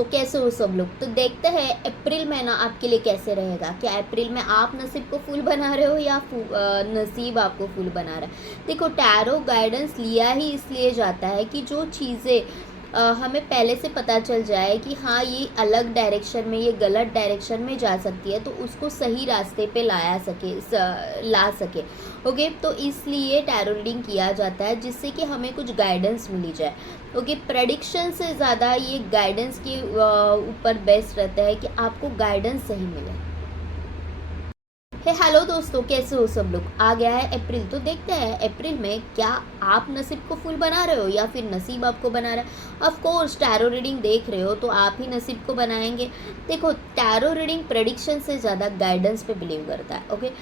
दोस्तों, कैसे हो सब लोग। तो देखते हैं अप्रैल महीना आपके लिए कैसे रहेगा। क्या अप्रैल में आप नसीब को फूल बना रहे हो या नसीब आपको फूल बना रहा है। देखो, टैरो गाइडेंस लिया ही इसलिए जाता है कि जो चीज़ें हमें पहले से पता चल जाए कि हाँ, ये अलग डायरेक्शन में, ये गलत डायरेक्शन में जा सकती है, तो उसको सही रास्ते पे ला सके। ओके, तो इसलिए टैरो रीडिंग किया जाता है जिससे कि हमें कुछ गाइडेंस मिली जाए। ओके, प्रेडिक्शन से ज़्यादा ये गाइडेंस के ऊपर बेस्ड रहता है कि आपको गाइडेंस सही मिले। हेलो दोस्तों, कैसे हो सब लोग। आ गया है अप्रैल, तो देखते हैं अप्रैल में क्या आप नसीब को फूल बना रहे हो या फिर नसीब आपको बना रहा है। ऑफ कोर्स टैरो रीडिंग देख रहे हो तो आप ही नसीब को बनाएंगे। देखो, टैरो रीडिंग प्रेडिक्शन से ज़्यादा गाइडेंस पे बिलीव करता है। ओके,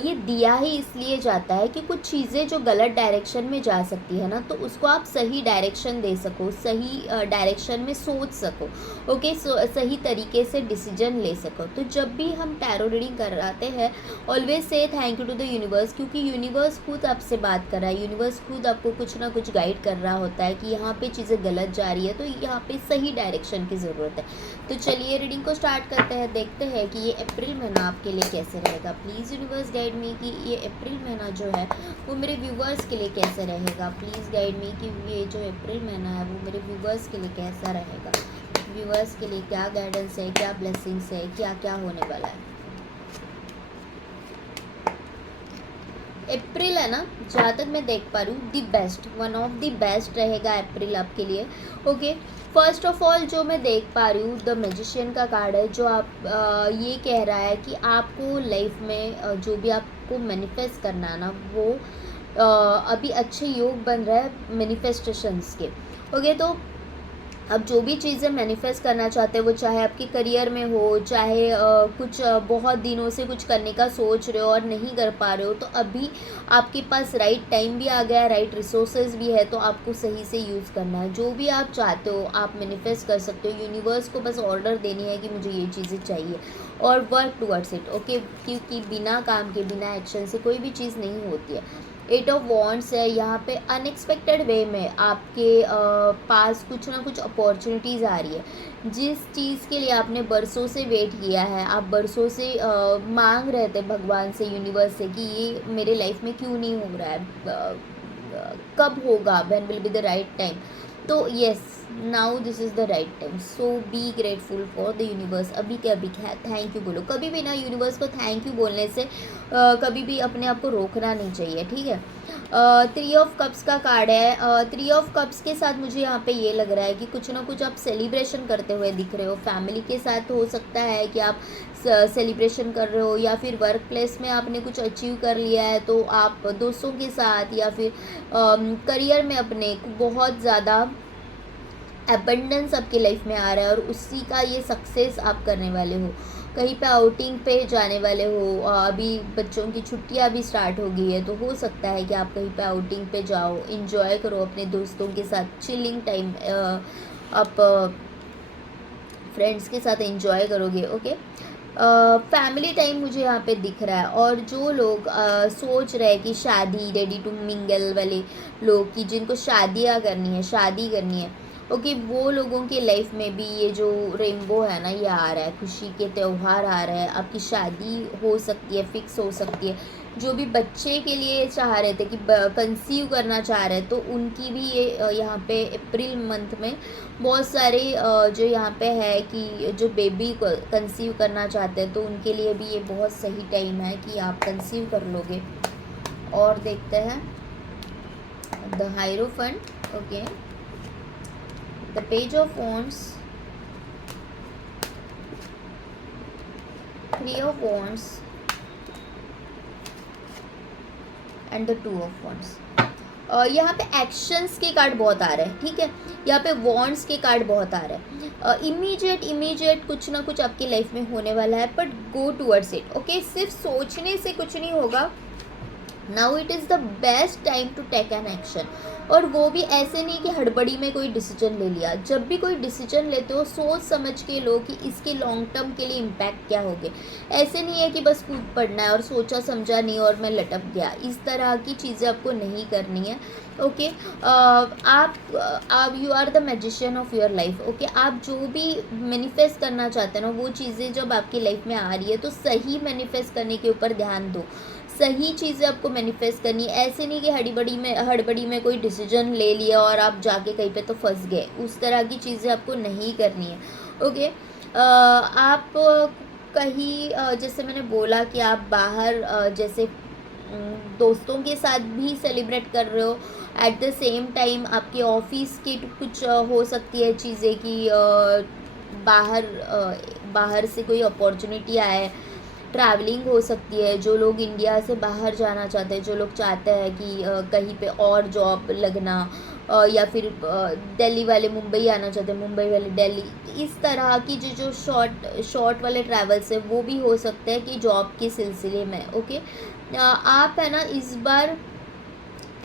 ये दिया ही इसलिए जाता है कि कुछ चीज़ें जो गलत डायरेक्शन में जा सकती है ना, तो उसको आप सही डायरेक्शन दे सको, सही डायरेक्शन में सोच सको। ओके, सही तरीके से डिसीजन ले सको। तो जब भी हम टैरो रीडिंग कराते हैं, always say thank you to the universe, क्योंकि यूनिवर्स खुद आपसे बात कर रहा है। यूनिवर्स खुद आपको कुछ ना कुछ गाइड कर रहा होता है कि यहाँ पे चीज़ें गलत जा रही है, तो यहाँ पे सही डायरेक्शन की ज़रूरत है। तो चलिए रीडिंग को स्टार्ट करते हैं। देखते हैं कि ये अप्रैल महीना आपके लिए कैसे रहेगा। प्लीज़ यूनिवर्स गाइड मी कि ये अप्रैल महीना जो है वो मेरे व्यूवर्स के लिए कैसे रहेगा। प्लीज़ गाइड मी कि ये जो अप्रैल महीना है वो मेरे व्यूवर्स के लिए कैसा रहेगा। व्यूवर्स के लिए क्या गाइडेंस है, क्या ब्लेसिंग्स है, क्या क्या होने वाला है। अप्रैल है ना, जहाँ तक मैं देख पा रही हूँ, the best, one of the best रहेगा अप्रैल आपके लिए। ओके, फर्स्ट ऑफ ऑल जो मैं देख पा रही हूँ, द मैजिशियन का कार्ड है जो आप ये कह रहा है कि आपको लाइफ में जो भी आपको मैनिफेस्ट करना है ना, वो अभी अच्छे योग बन रहा है मैनिफेस्टेशंस के। ओके, तो अब जो भी चीज़ें मैनिफेस्ट करना चाहते हो, वो चाहे आपके करियर में हो, चाहे कुछ बहुत दिनों से कुछ करने का सोच रहे हो और नहीं कर पा रहे हो, तो अभी आपके पास राइट टाइम भी आ गया, राइट रिसोर्सेज भी है, तो आपको सही से यूज़ करना है। जो भी आप चाहते हो आप मैनिफेस्ट कर सकते हो। यूनिवर्स को बस ऑर्डर देनी है कि मुझे ये चीज़ें चाहिए और वर्क टूवर्ड्स इट। ओके, क्योंकि बिना काम के, बिना एक्शन से कोई भी चीज़ नहीं होती है। एट ऑफ वॉन्ड्स है यहाँ पे। अनएक्सपेक्टेड वे में आपके पास कुछ ना कुछ अपॉर्चुनिटीज़ आ रही है। जिस चीज़ के लिए आपने बरसों से वेट किया है, आप बरसों से मांग रहे थे भगवान से, यूनिवर्स से कि ये मेरे लाइफ में क्यों नहीं हो रहा है, कब होगा, when will be the right time. तो yes, now this is the right time, so be grateful for the universe. अभी के अभी थैंक यू बोलो। कभी भी ना यूनिवर्स को थैंक यू बोलने से कभी भी अपने आप को रोकना नहीं चाहिए, ठीक है। 3 ऑफ कप्स का कार्ड है। 3 ऑफ कप्स के साथ मुझे यहाँ पे ये लग रहा है कि कुछ ना कुछ आप सेलिब्रेशन करते हुए दिख रहे हो। फैमिली के साथ हो सकता है कि आप सेलिब्रेशन कर रहे हो, या फिर वर्क प्लेस में आपने कुछ अचीव कर लिया है तो आप दोस्तों के साथ, या फिर करियर में अपने बहुत ज़्यादा एबंडेंस आपकी लाइफ में आ रहा है और उसी का ये सक्सेस आप करने वाले हो। कहीं पे आउटिंग पे जाने वाले हो। अभी बच्चों की छुट्टियां भी स्टार्ट हो गई है, तो हो सकता है कि आप कहीं पे आउटिंग पे जाओ, इंजॉय करो अपने दोस्तों के साथ, चिलिंग टाइम आप फ्रेंड्स के साथ इंजॉय करोगे। ओके, फैमिली टाइम मुझे यहाँ पे दिख रहा है। और जो लोग सोच रहे हैं कि शादी, रेडी टू मिंगल वाले लोग, कि जिनको शादियाँ करनी है, शादी करनी है, ओके, वो लोगों के लाइफ में भी ये जो रेनबो है ना, ये आ रहा है। खुशी के त्यौहार आ रहे हैं, आपकी शादी हो सकती है, फिक्स हो सकती है। जो भी बच्चे के लिए चाह रहे थे कि कंसीव करना चाह रहे हैं, तो उनकी भी ये यहाँ पे अप्रैल मंथ में बहुत सारे जो यहाँ पे है कि जो बेबी को कंसीव करना चाहते हैं, तो उनके लिए भी ये बहुत सही टाइम है कि आप कंसीव कर लोगे। और देखते हैं the hierophant. Okay, the page of wands, 3 of wands and the 2 of wands. यहाँ पे एक्शंस के कार्ड बहुत आ रहे हैं, ठीक है। यहाँ पे वॉन्ड्स के कार्ड बहुत आ रहे हैं। इमीडिएट कुछ ना कुछ आपकी लाइफ में होने वाला है, but go towards it. Okay, सिर्फ सोचने से कुछ नहीं होगा, now it is the best time to take an action. और वो भी ऐसे नहीं कि हड़बड़ी में कोई डिसीजन ले लिया। जब भी कोई डिसीजन लेते हो सोच समझ के लो कि इसके लॉन्ग टर्म के लिए इम्पैक्ट क्या होंगे। ऐसे नहीं है कि बस कूद पड़ना है और सोचा समझा नहीं और मैं लटक गया, इस तरह की चीज़ें आपको नहीं करनी है। ओके, आप you are the magician of your life. Okay, आप जो भी मैनिफेस्ट करना चाहते हैं ना वो चीज़ें जब आपकी लाइफ में आ रही है तो सही मैनिफेस्ट करने के ऊपर ध्यान दो। सही चीज़ें आपको मैनिफेस्ट करनी है। ऐसे नहीं कि हड़बड़ी में कोई डिसीजन ले लिया और आप जाके कहीं पे तो फंस गए, उस तरह की चीज़ें आपको नहीं करनी है। ओके, आप कहीं जैसे मैंने बोला कि आप बाहर जैसे दोस्तों के साथ भी सेलिब्रेट कर रहे हो, एट द सेम टाइम आपके ऑफिस की कुछ हो सकती है चीज़ें कि बाहर से कोई अपॉर्चुनिटी आए, ट्रैवलिंग हो सकती है। जो लोग इंडिया से बाहर जाना चाहते हैं, जो लोग चाहते हैं कि कहीं पे और जॉब लगना, या फिर दिल्ली वाले मुंबई आना चाहते हैं, मुंबई वाले दिल्ली, इस तरह की जो शॉर्ट वाले ट्रैवल्स है वो भी हो सकते हैं कि जॉब के सिलसिले में। ओके, आप है ना इस बार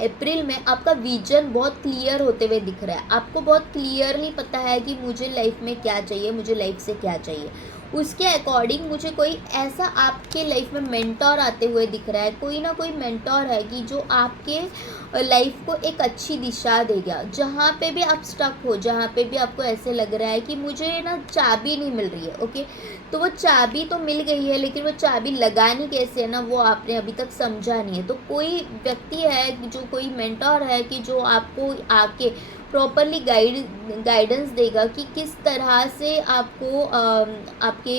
अप्रैल में आपका विजन बहुत क्लियर होते हुए दिख रहा है। आपको बहुत क्लियरली पता है कि मुझे लाइफ में क्या चाहिए, मुझे लाइफ से क्या चाहिए। उसके अकॉर्डिंग मुझे कोई ऐसा आपके लाइफ में मेंटोर आते हुए दिख रहा है। कोई ना कोई मेंटोर है कि जो आपके लाइफ को एक अच्छी दिशा देगा। जहाँ पे भी आप स्टक हो, जहाँ पे भी आपको ऐसे लग रहा है कि मुझे ना चाबी नहीं मिल रही है, ओके, तो वो चाबी तो मिल गई है लेकिन वो चाबी लगानी कैसे है ना, वो आपने अभी तक समझा नहीं है। तो कोई व्यक्ति है, जो कोई मेंटोर है कि जो आपको आके प्रॉपरली गाइडेंस देगा कि किस तरह से आपको आपके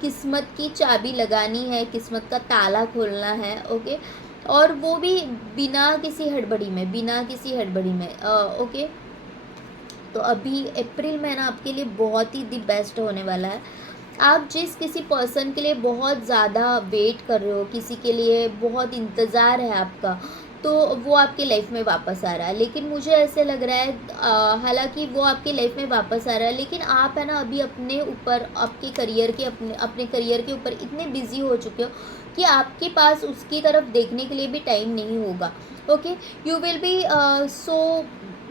किस्मत की चाबी लगानी है, किस्मत का ताला खोलना है। ओके, और वो भी बिना किसी हड़बड़ी में। ओके, तो अभी अप्रैल महीना आपके लिए बहुत ही दी बेस्ट होने वाला है। आप जिस किसी पर्सन के लिए बहुत ज़्यादा वेट कर रहे हो, किसी के लिए बहुत इंतज़ार है आपका, तो वो आपकी लाइफ में वापस आ रहा है। लेकिन मुझे ऐसे लग रहा है हालांकि वो आपकी लाइफ में वापस आ रहा है, लेकिन आप है ना अभी अपने ऊपर, आपके करियर के अपने करियर के ऊपर इतने बिजी हो चुके हो कि आपके पास उसकी तरफ देखने के लिए भी टाइम नहीं होगा। Okay, you will be so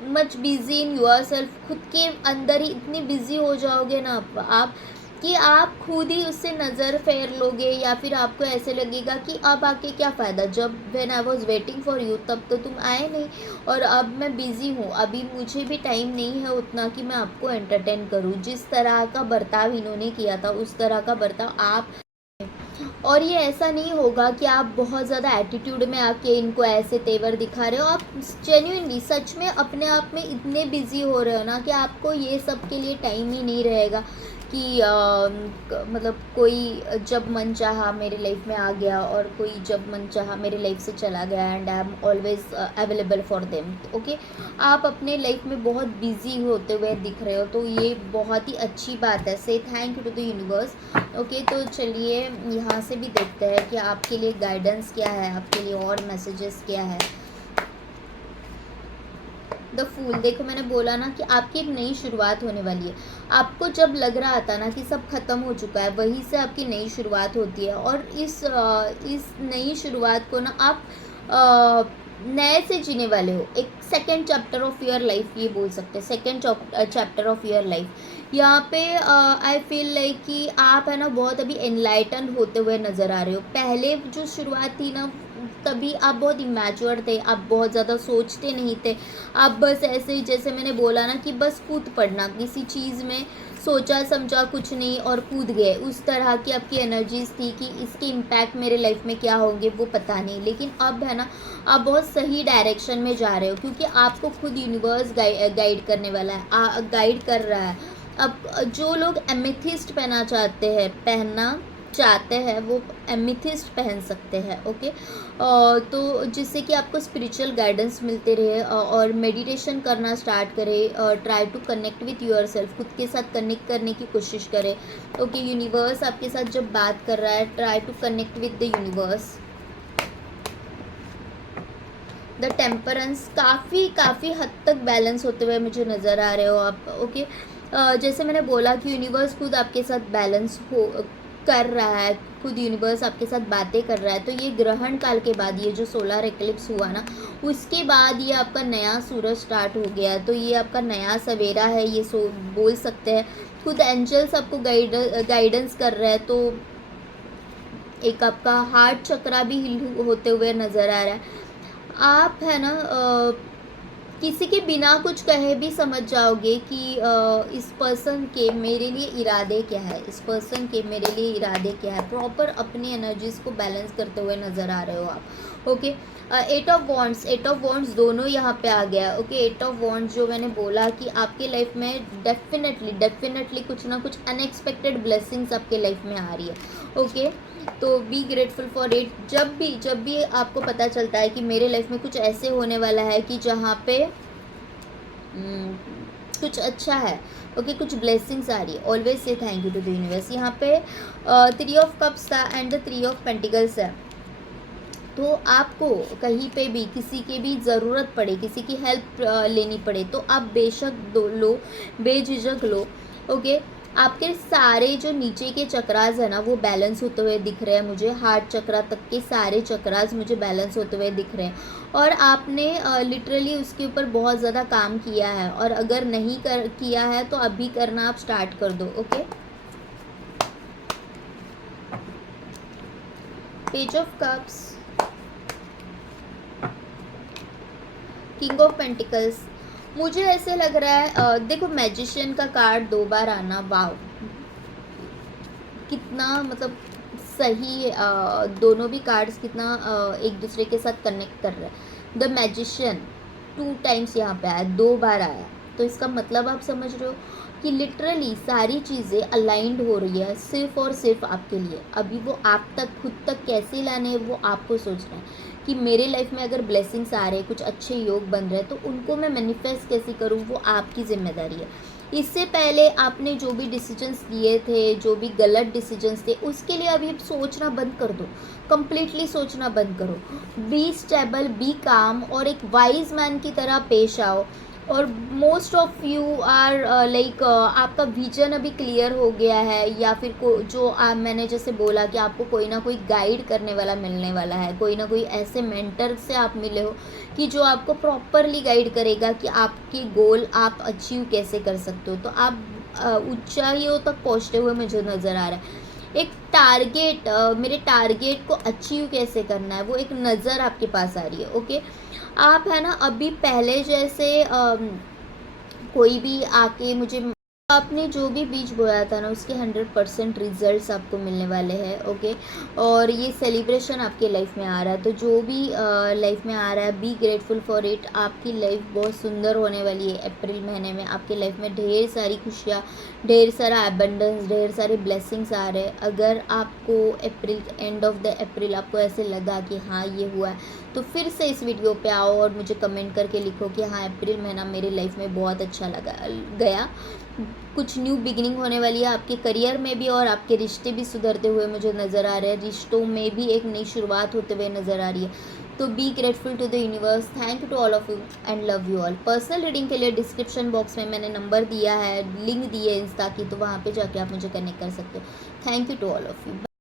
much busy in your self. खुद के अंदर ही इतनी बिजी हो जाओगे ना आप कि आप खुद ही उससे नज़र फेर लोगे, या फिर आपको ऐसे लगेगा कि अब आके क्या फ़ायदा, जब when I was waiting for you तब तो तुम आए नहीं, और अब मैं बिज़ी हूँ, अभी मुझे भी टाइम नहीं है उतना कि मैं आपको एंटरटेन करूँ। जिस तरह का बर्ताव इन्होंने किया था उस तरह का बर्ताव आप, और ये ऐसा नहीं होगा कि आप बहुत ज़्यादा एटीट्यूड में आके इनको ऐसे तेवर दिखा रहे हो। आप जेन्युइनली सच में अपने आप में इतने बिजी हो रहे हो ना कि आपको ये सब के लिए टाइम ही नहीं रहेगा कि मतलब कोई जब मन चाहा मेरी लाइफ में आ गया और कोई जब मन चाहा मेरी लाइफ से चला गया, and I am always available for them. Okay, आप अपने लाइफ में बहुत बिजी होते हुए दिख रहे हो, तो ये बहुत ही अच्छी बात है। Say thank you to the universe. Okay, तो चलिए यहाँ से भी देखते हैं कि आपके लिए गाइडेंस क्या है, आपके लिए और मैसेजेस क्या है। द फूल, देखो मैंने बोला ना कि आपकी एक नई शुरुआत होने वाली है। आपको जब लग रहा था ना कि सब खत्म हो चुका है, वहीं से आपकी नई शुरुआत होती है। और इस नई शुरुआत को ना आप नए से जीने वाले हो। एक second chapter of your life ये बोल सकते हैं, second chapter of your life. यहाँ पे आई फील लाइक कि आप है ना बहुत अभी एनलाइटन होते हुए नज़र आ रहे हो। पहले जो शुरुआत थी ना तभी आप बहुत इमेच्योर थे, आप बहुत ज़्यादा सोचते नहीं थे। आप बस ऐसे ही, जैसे मैंने बोला ना कि बस कूद पड़ना किसी चीज़ में, सोचा समझा कुछ नहीं और कूद गए, उस तरह की आपकी एनर्जीज थी कि इसके इम्पैक्ट मेरे लाइफ में क्या होंगे वो पता नहीं। लेकिन अब है ना आप बहुत सही डायरेक्शन में जा रहे हो, क्योंकि आपको खुद यूनिवर्स गाइड करने वाला है, गाइड कर रहा है। अब जो लोग एमेथिस्ट पहनना चाहते हैं वो एमिथिस्ट पहन सकते हैं। ओके, तो जिससे कि आपको स्पिरिचुअल गाइडेंस मिलते रहे, और मेडिटेशन करना स्टार्ट करें। Try to connect with yourself, खुद के साथ कनेक्ट करने की कोशिश करें। ओके, यूनिवर्स आपके साथ जब बात कर रहा है, try to connect with the universe. The temperance, काफ़ी हद तक बैलेंस होते हुए मुझे नज़र आ रहे हो आप। ओके, जैसे मैंने बोला कि यूनिवर्स खुद आपके साथ बैलेंस कर रहा है, खुद यूनिवर्स आपके साथ बातें कर रहा है, तो ये ग्रहण काल के बाद, ये जो सोलर एक्लिप्स हुआ ना, उसके बाद ये आपका नया सूरज स्टार्ट हो गया, तो ये आपका नया सवेरा है, ये बोल सकते हैं। खुद एंजल्स आपको गाइडेंस कर रहा है, तो एक आपका हार्ट चक्रा भी हिल होते हुए नज़र आ रहा है। आप है ना किसी के बिना कुछ कहे भी समझ जाओगे कि इस पर्सन के मेरे लिए इरादे क्या है, इस पर्सन के मेरे लिए इरादे क्या है। प्रॉपर अपनी एनर्जीज को बैलेंस करते हुए नज़र आ रहे हो आप। ओके, 8 ऑफ वॉन्ड्स दोनों यहाँ पे आ गया। ओके, 8 ऑफ वॉन्ड्स जो मैंने बोला कि आपके लाइफ में डेफिनेटली कुछ ना कुछ अनएक्सपेक्टेड ब्लेसिंग्स आपके लाइफ में आ रही है। ओके, तो बी ग्रेटफुल फॉर इट। जब भी आपको पता चलता है कि मेरे लाइफ में कुछ ऐसे होने वाला है कि जहाँ पे कुछ अच्छा है, ओके, कुछ ब्लेसिंग्स आ रही है, always say thank you to the universe. यहाँ पे 3 ऑफ कप्स था एंड द 3 ऑफ पेंटिकल्स है। तो आपको कहीं पे भी किसी की भी ज़रूरत पड़े, किसी की हेल्प लेनी पड़े, तो आप बेशक लो, बेझिझक लो। ओके, आपके सारे जो नीचे के चक्रास है ना, वो बैलेंस होते हुए दिख रहे हैं मुझे। हार्ट चक्रा तक के सारे चक्रास मुझे बैलेंस होते हुए दिख रहे हैं, और आपने लिटरली उसके ऊपर बहुत ज़्यादा काम किया है, और अगर नहीं किया है तो अभी करना आप स्टार्ट कर दो। Okay, page of cups, king of pentacles. मुझे ऐसे लग रहा है देखो, मैजिशियन का कार्ड 2 बार आना, वाव, कितना मतलब सही, दोनों भी कार्ड्स कितना एक दूसरे के साथ कनेक्ट कर रहे हैं। द मैजिशियन 2 टाइम्स यहाँ पे आया, 2 बार आया, तो इसका मतलब आप समझ रहे हो कि लिटरली सारी चीज़ें अलाइंड हो रही है सिर्फ और सिर्फ आपके लिए। अभी वो आप तक, खुद तक कैसे लाने हैं वो आपको सोचना है कि मेरे लाइफ में अगर ब्लेसिंग्स आ रहे हैं, कुछ अच्छे योग बन रहे हैं, तो उनको मैं मैनिफेस्ट कैसे करूँ, वो आपकी जिम्मेदारी है। इससे पहले आपने जो भी डिसीजंस लिए थे, जो भी गलत डिसीजंस थे, उसके लिए अभी सोचना बंद कर दो, कंप्लीटली सोचना बंद करो। बी स्टेबल, बी काम, और एक वाइज मैन की तरह पेश आओ। और most of you are like, आपका विजन अभी क्लियर हो गया है, या फिर मैंने जैसे बोला कि आपको कोई ना कोई गाइड करने वाला मिलने वाला है, कोई ना कोई ऐसे मेंटर से आप मिले हो कि जो आपको प्रॉपरली गाइड करेगा कि आपके गोल आप अचीव कैसे कर सकते हो। तो आप ऊंचाइयों तक पहुंचते हुए मुझे नज़र आ रहा है। एक टारगेट, मेरे टारगेट को अचीव कैसे करना है, वो एक नज़र आपके पास आ रही है। ओके, आप है ना अभी पहले जैसे कोई भी आके मुझे, आपने जो भी बीज बोया था ना, उसके 100% रिजल्ट्स आपको मिलने वाले हैं। ओके, और ये सेलिब्रेशन आपके लाइफ में आ रहा है, तो जो भी लाइफ में आ रहा है, बी ग्रेटफुल फॉर इट। आपकी लाइफ बहुत सुंदर होने वाली है। अप्रैल महीने में आपके लाइफ में ढेर सारी खुशियाँ, ढेर सारा एबंडेंस, ढेर सारे ब्लेसिंग्स आ रहे हैं। अगर आपको एंड ऑफ द अप्रैल आपको ऐसे लगा कि हाँ ये हुआ है, तो फिर से इस वीडियो पे आओ और मुझे कमेंट करके लिखो कि हाँ अप्रैल महीना मेरी लाइफ में बहुत अच्छा गया। कुछ न्यू बिगिनिंग होने वाली है आपके करियर में भी, और आपके रिश्ते भी सुधरते हुए मुझे नज़र आ रहे हैं। रिश्तों में भी एक नई शुरुआत होते हुए नज़र आ रही है। तो be grateful to the universe. Thank you to all of you and love you all. Personal reading के लिए डिस्क्रिप्शन बॉक्स में मैंने नंबर दिया है, लिंक दी है इंस्टा की, तो वहाँ पे जाके आप मुझे कनेक्ट कर सकते हो। Thank you to all of you.